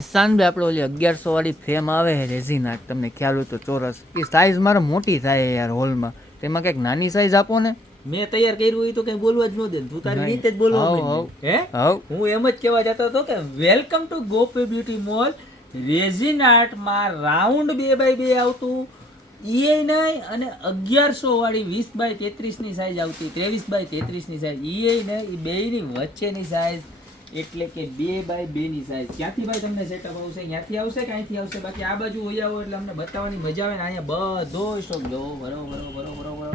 સાંજે આપણે ઓલી 1100 વાળી ફ્રેમ આવે છે રેઝિન આર્ટ, તમને ખ્યાલ હોય તો ચોરસ એ સાઈઝ મારે મોટી થાય યાર હોલમાં, તેમાં કંઈક નાની સાઈઝ આપો ને. મેં તૈયાર કર્યું હોય તો કઈ બોલવા જ ન દે, તું તારી રીતે જ બોલવા માંડ. હે હું એમ જ કહેવા જતો હતો કે welcome to Gopi beauty mall. Resin આર્ટમાં રાઉન્ડ 2x2 આવતું એ નહીં, અને 1100 વાળી 20x33 ની સાઈઝ આવતી, 23x33 ની સાઈઝ એ નહીં, એ બેયની વચ્ચેની સાઈઝ એટલે કે 2x2 ની સાઈઝ. ક્યાંથી ભાઈ તમને સેટઅપ આવશે? ત્યાંથી આવશે કે અહીંથી આવશે? બાકી આ બાજુ હોય આવો એટલે અમને બતાવવાની મજા આવે ને. અહીંયા બધો સ્ટોક જો બરોબર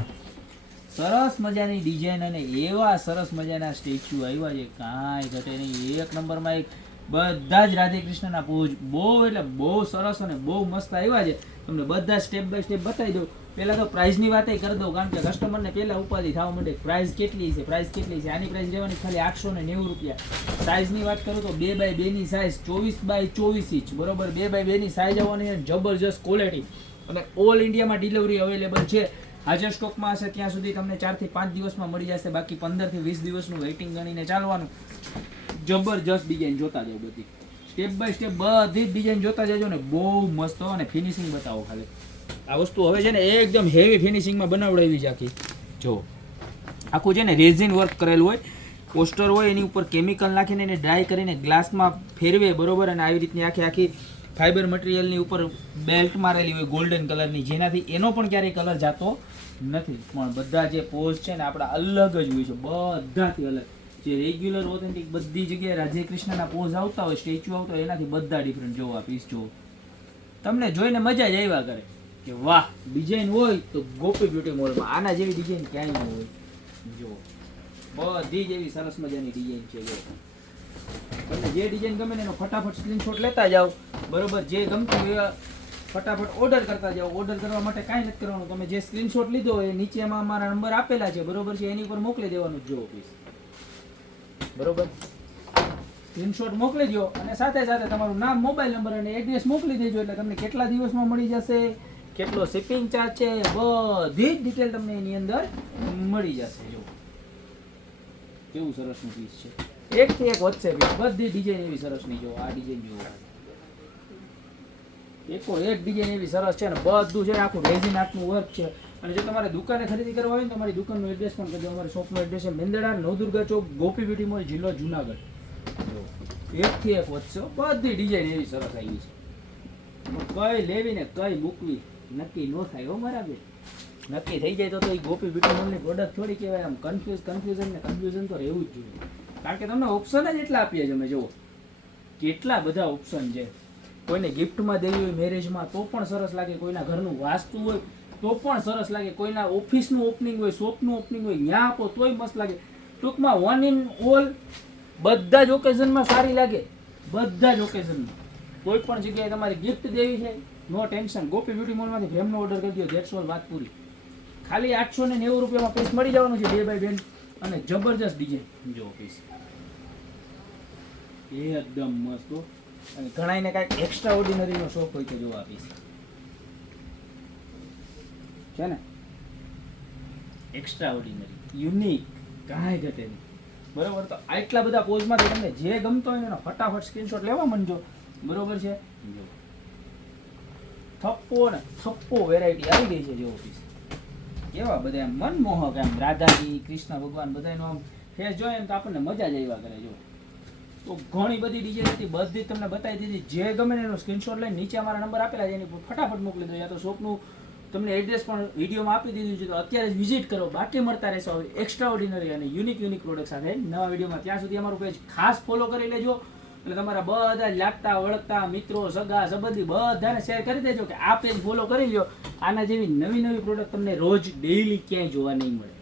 સરસ મજાની ડિઝાઇન અને એવા સરસ મજાના સ્ટેચ્યુ આવ્યા છે, કાંઈ ઘટે નહીં. એક નંબરમાં એક બધા જ રાધે કૃષ્ણના પોઝ બહુ એટલે બહુ સરસ અને બહુ મસ્ત આવ્યા છે. તમને બધા સ્ટેપ બાય સ્ટેપ બતાવી દઉં. પહેલાં તો પ્રાઇસની વાત કરી દઉં, કારણ કે કસ્ટમરને પહેલાં ઉપાધિ થવા માંડે પ્રાઇસ કેટલી છે. આની પ્રાઇસ રહેવાની ખાલી 890 રૂપિયા. સાઇઝની વાત કરું તો 2x2 ની સાઇઝ 24x24 ઇંચ બરોબર. 2x2 ની સાઇઝ આવવાની, જબરજસ્ત ક્વોલિટી અને ઓલ ઇન્ડિયામાં ડિલિવરી અવેલેબલ છે. હાજર સ્ટોકમાં હશે ત્યાં સુધી તમને 4 થી 5 દિવસમાં મળી જશે. બાકી 15 થી 20 દિવસનું વેઇટિંગ ગણીને ચાલવાનું. જબરજસ્ત ડિઝાઇન જોતા જાઓ, બધી સ્ટેપ બાય સ્ટેપ બધી ડિઝાઇન જોતા જજો ને. બહુ મસ્ત અને ફિનિશિંગ બતાવો ખાલી. આ વસ્તુ હવે છે ને એકદમ હેવી ફિનિશિંગમાં બનાવડાવી છે આખી. જો આખું છે ને રેઝિન વર્ક કરેલું હોય, પોસ્ટર હોય, એની ઉપર કેમિકલ નાખીને એને ડ્રાય કરીને ગ્લાસમાં ફેરવે બરોબર. અને આવી રીતની આખી ફાઈબર મટીરિયલની ઉપર બેલ્ટ મારેલી હોય ગોલ્ડન કલરની, જેનાથી એનો પણ ક્યારેય કલર જાતો નથી. પણ બધા જે પોઝ છે ને આપણા અલગ જ હોય છે, બધાથી અલગ. જે રેગ્યુલર ઓથેન્ટિક બધી જગ્યાએ રાધે કૃષ્ણના પોઝ આવતા હોય, સ્ટેચ્યુ આવતા હોય, એનાથી બધા ડિફરન્ટ. જોવો આ પીસ જોવો, તમને જોઈને મજા જ આવ્યા કરે કે વાહ, ડિઝાઇન હોય તો ગોપી બ્યુટી મોલમાં આના જેવી ડિઝાઇન ક્યાંય ન હોય. જુઓ બધી જ એવી સરસ મજાની ડિઝાઇન છે. જો તમને જે ડિઝાઇન ગમે ને એનો ફટાફટ સ્ક્રીનશોટ લેતા જાઓ બરોબર. જે ગમતું હોય ફટાફટ ઓર્ડર કરતા જાઓ. ઓર્ડર કરવા માટે કાંઈ નથી કરવાનું, તમે જે સ્ક્રીનશોટ લીધો હોય નીચેમાં અમારા નંબર આપેલા છે બરોબર છે, એની ઉપર મોકલી દેવાનું. જોવો પ્લીઝ બરોબર, સ્ક્રીનશોટ મોકલી દો અને સાથે સાથે તમારું નામ, મોબાઈલ નંબર અને એડ્રેસ મોકલી દેજો. એટલે તમને કેટલા દિવસમાં મળી જશે, કેટલો શિપિંગ ચાર્જ છે, બધી જ ડિટેલ તમને એની અંદર મળી જશે. જો કેવું સરસનું પીસ છે, એકથી એક વધશે પીસ. બધી ડિઝાઇન એવી સરસની. જો આ ડિઝાઇન જુઓ, એકો એક ડિઝાઇન એવી સરસ છે ને. બધું છે આખું રેઝિન આર્ટનું વર્ક છે. અને જો તમારે દુકાને ખરીદી કરવા હોય ને, તમારી દુકાનનું એડ્રેસ પણ કરજો. અમારી શોપનું એડ્રેસ છે મેંદરડા, નવદુર્ગા ચોક, ગોપી બ્યુટી મોલ, જિલ્લો જુનાગઢ. એકથી એક વધશે, બધી ડિઝાઇન એવી સરસ આવી છે. કઈ લેવી ને કઈ મૂકવી નક્કી ન થાય હો મારા બે. નક્કી થઈ જાય તો એ ગોપી બ્યુટી મોલની પ્રોડક્ટ થોડી કહેવાય. આમ કન્ફ્યુઝન તો રહેવું જ જોઈએ, કારણ કે તમને ઓપ્શન જ એટલા આપીએ છીએ. અમે જુઓ કેટલા બધા ઓપ્શન છે. કોઈને ગિફ્ટમાં દેવી હોય મેરેજમાં તો પણ સરસ લાગે, કોઈના ઘરનું વાસ્તુ હોય તો પણ સરસ લાગે, કોઈના ઓફિસનું ઓપનિંગ હોય, શોપનું ઓપનિંગ હોય, ત્યાં આપો તોય મસ્ત લાગે. ટૂંકમાં વન ઇન ઓલ બધા જ ઓકેઝનમાં સારી લાગે. બધા જ ઓકેઝનમાં કોઈ પણ જગ્યાએ તમારે ગિફ્ટ દેવી છે, નો ટેન્શન. ગોપી બ્યુટી મોલમાંથી ફ્રેમનો ઓર્ડર કરી દો, ધેટ્સ ઓલ, વાત પૂરી. ખાલી 890 રૂપિયામાં પીસ મળી જવાનું છે 2x2 અને જબરજસ્ત ડિઝાઇન. જો પીસ એકદમ મસ્ત. અને ઘણાઈને કાંઈક એક્સ્ટ્રા ઓર્ડિનરીનો શોખ હોય તો જો આ પીસ છે ને, એક્સ્ટ્રા ઓર્ડિનરી, યુનિક, કાંઈ ઘટે નહીં બરોબર. તો આટલા બધા પોઝમાંથી તમને જે ગમતો હોય એનો ફટાફટ સ્ક્રીનશોટ લેવા માંડજો બરોબર છે. જો થપ્પો ને થપ્પો વેરાયટી આવી ગઈ છે. જેવો પીસ કેવા બધા એમ મનમોહક, એમ રાધાજી, કૃષ્ણ ભગવાન બધાનો આમ ફેસ જોઈએ એમ તો આપણને મજા જ આવ્યા કરે. જો તો ઘણી બધી ડિઝાઇન હતી, બધી તમને બતાવી દીધી. જે ગમે એનો સ્ક્રીનશોટ લઈને નીચે અમારા નંબર આપેલા છે એની ફટાફટ મોકલી દો, યા તો શોપનું તમને એડ્રેસ પણ વિડીયોમાં આપી દીધું છે. તો અત્યારે જ વિઝિટ કરો. બાકી મળતા રહેશો એક્સ્ટ્રા ઓર્ડિનરી અને યુનિક પ્રોડક્ટ સાથે નવા વિડીયોમાં. ત્યાં સુધી અમારું પેજ ખાસ ફોલો કરી લેજો. એટલે તમારા બધા જ લાગતા વળગતા મિત્રો, સગા સંબંધી બધાને શેર કરી દેજો કે આ પેજ ફોલો કરી લો. આના જેવી નવી પ્રોડક્ટ તમને રોજ ડેઈલી ક્યાંય જોવા નહીં મળે.